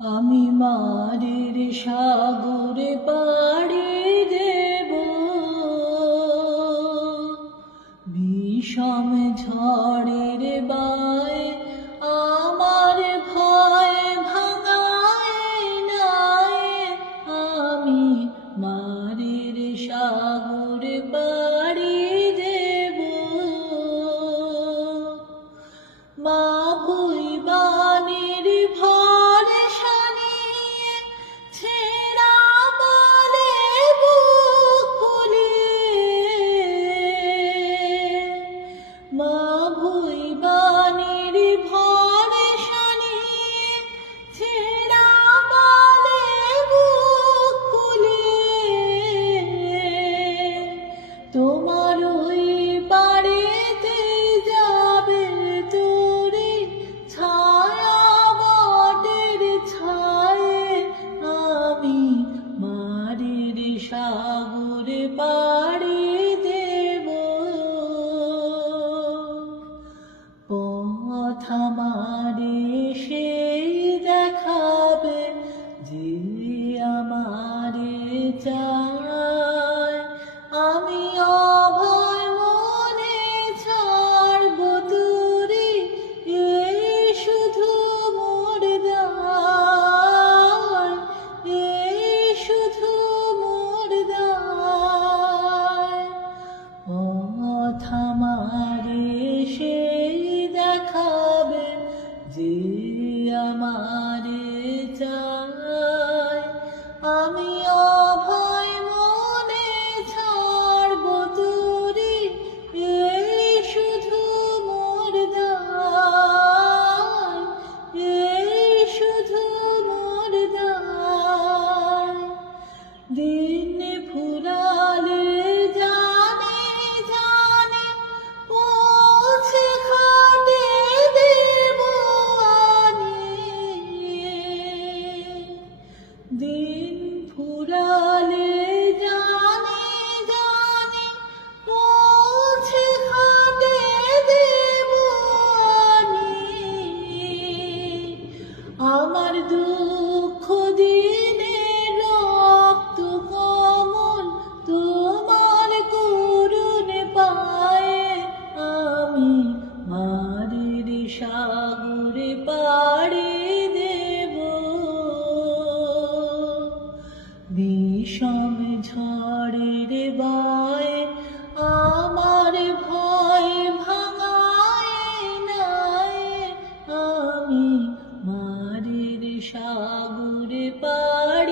আমি মারের সাগরে পাড়ি দেব। বিষম ঝড়ে 我的家 ভীষণ ঝড়ের বায় আমার ভয় ভাঙায় নাই। আমি মারের সাগরে পার